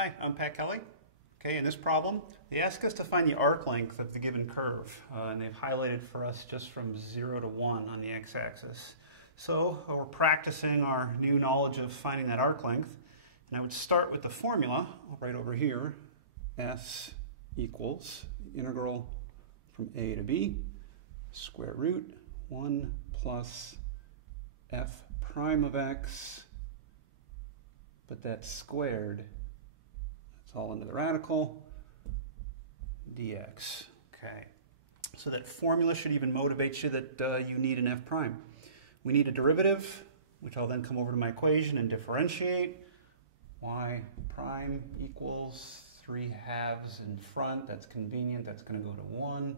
Hi, I'm Pat Kelly. Okay, in this problem, they ask us to find the arc length of the given curve, and they've highlighted for us just from 0 to 1 on the x-axis. So we're practicing our new knowledge of finding that arc length, and I would start with the formula right over here. S equals integral from a to b, square root 1 plus f prime of x, but that's squared. It's all into the radical, dx. Okay, so that formula should even motivate you that you need an f prime. We need a derivative, which I'll then come over to my equation and differentiate. Y prime equals 3/2 in front. That's convenient. That's going to go to 1.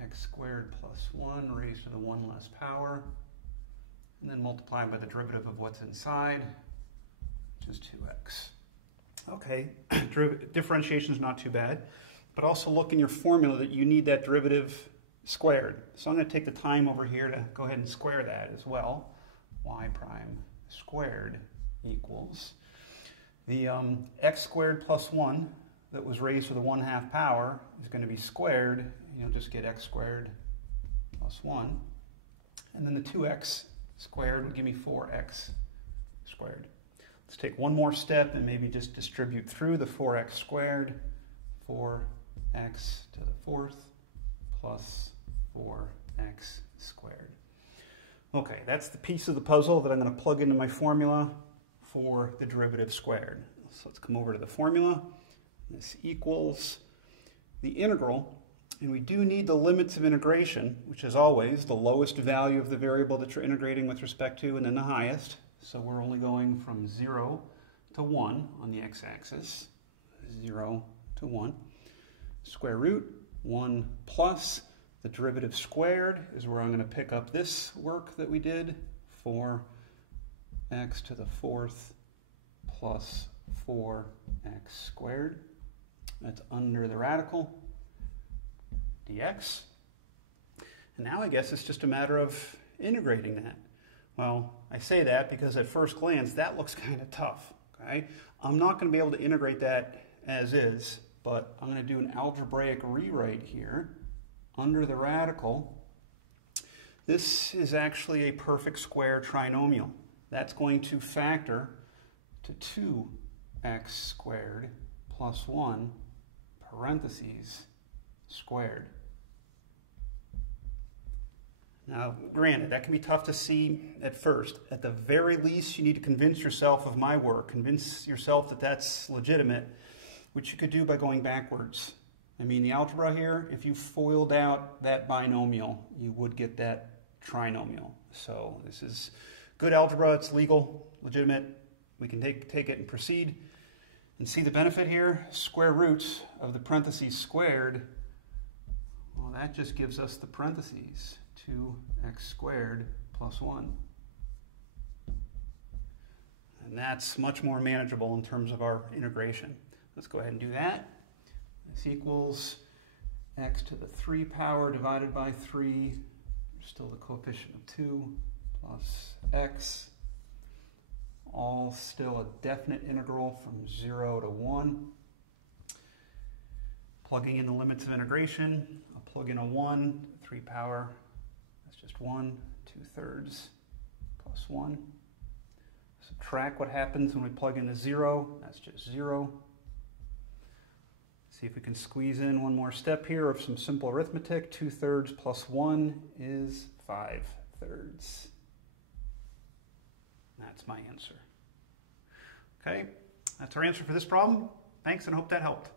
X squared plus 1 raised to the 1 less power. And then multiply by the derivative of what's inside, which is 2x. Okay, differentiation is not too bad, but also look in your formula that you need that derivative squared. So I'm going to take the time over here to go ahead and square that as well. Y prime squared equals the x squared plus 1 that was raised to the 1/2 power is going to be squared. You'll just get x squared plus 1. And then the 2x squared would give me 4x squared. Let's take one more step and maybe just distribute through the 4x squared. 4x to the 4th plus 4x squared. Okay, that's the piece of the puzzle that I'm going to plug into my formula for the derivative squared. So let's come over to the formula. This equals the integral, and we do need the limits of integration, which is always the lowest value of the variable that you're integrating with respect to, and then the highest. So we're only going from 0 to 1 on the x-axis. 0 to 1. Square root 1 plus the derivative squared is where I'm going to pick up this work that we did. 4x to the 4th plus 4x squared. That's under the radical, dx. And now I guess it's just a matter of integrating that. Well, I say that because at first glance that looks kind of tough. Okay? I'm not going to be able to integrate that as is, but I'm going to do an algebraic rewrite here under the radical. This is actually a perfect square trinomial. That's going to factor to 2x squared plus 1 parentheses squared. Now, granted, that can be tough to see at first. At the very least, you need to convince yourself of my work. Convince yourself that that's legitimate, which you could do by going backwards. I mean, the algebra here, if you FOILed out that binomial, you would get that trinomial. So this is good algebra. It's legal, legitimate. We can take it and proceed. And see the benefit here? Square roots of the parentheses squared. Well, that just gives us the parentheses. 2x squared plus 1. And that's much more manageable in terms of our integration. Let's go ahead and do that. This equals x to the 3 power divided by 3. There's still the coefficient of 2 plus x. All still a definite integral from 0 to 1. Plugging in the limits of integration, I'll plug in a 1, 3 power. Just 1, 2/3 plus 1. Subtract what happens when we plug in a 0. That's just 0. See if we can squeeze in one more step here of some simple arithmetic. 2/3 plus 1 is 5/3. That's my answer. Okay, that's our answer for this problem. Thanks, and I hope that helped.